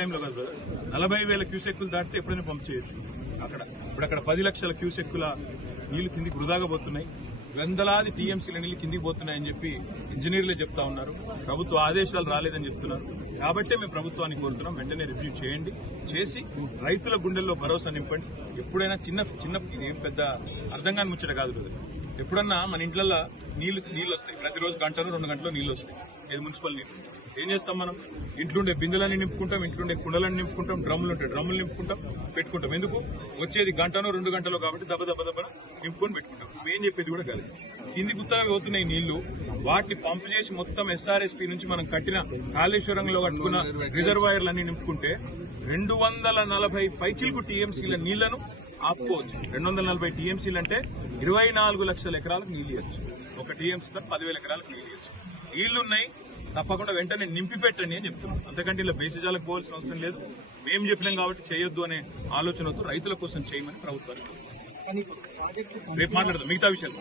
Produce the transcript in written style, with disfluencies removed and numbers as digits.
టైంలో కాదు 40,000 క్యూసెక్కులు దాటితే ఎప్పుడైనా పంప్ చేయొచ్చు. ఇప్పుడు అక్కడ 10 లక్షల క్యూసెక్కుల నీళ్లు కిందికి వృధాగా పోతున్నాయి. వందలాది టీఎంసీల నీళ్లు కిందికి పోతున్నాయని చెప్పి ఇంజనీర్లే చెప్తా ఉన్నారు. ప్రభుత్వ ఆదేశాలు రాలేదని చెప్తున్నారు. కాబట్టే మేము ప్రభుత్వాన్ని కోరుతున్నాం, వెంటనే రివ్యూ చేయండి, చేసి రైతుల గుండెల్లో భరోసా నింపండి. ఎప్పుడైనా చిన్న ఇదేం పెద్ద అర్థం కాని ముచ్చట కాదు కదా. ఎప్పుడన్నా మన ఇంట్లల్లో నీళ్లు వస్తాయి, ప్రతిరోజు 2 గంటలు నీళ్లు వస్తాయి. ఇది మున్సిపల్ నీళ్లు. ఏం చేస్తాం మనం? ఇంట్లుండే బిందెలన్నీ నింపుకుంటాం, ఇంట్లుండే కుండలన్నీ నింపుకుంటాం, డ్రమ్ములు ఉంటాయి డ్రమ్ములు నింపుకుంటాం, పెట్టుకుంటాం. ఎందుకు? వచ్చేది 2 గంటలో కాబట్టి దెబ్బ నింపుకొని పెట్టుకుంటాం. మేం చెప్పేది కూడా కాదు. కింది గుత్తగా పోతున్నాయి నీళ్లు, వాటిని పంపు చేసి మొత్తం ఎస్ఆర్ఎస్పీ నుంచి మనం కట్టిన కాళేశ్వరంలో కట్టుకున్న రిజర్వాయర్లన్నీ నింపుకుంటే 240 పైచిలకు టీఎంసీల నీళ్లను ఆపుకోవచ్చు. 240 టీఎంసీలు అంటే 24 లక్షల ఎకరాలకు నీళ్లు ఇవ్వచ్చు. ఒక టీఎంసీ 10,000 ఎకరాలకు నీళ్లు ఇవ్వచ్చు. నీళ్లున్నాయి, తప్పకుండా వెంటనే నింపి పెట్టండి అని చెప్తున్నాం. అంతకంటే ఇలా బేసిజాలకు పోవాల్సిన అవసరం లేదు. మేము చెప్పినాం కాబట్టి చేయొద్దు అనే ఆలోచనతో రైతుల కోసం చేయమని ప్రభుత్వానికి రేపు మాట్లాడదాం మిగతా విషయాలు.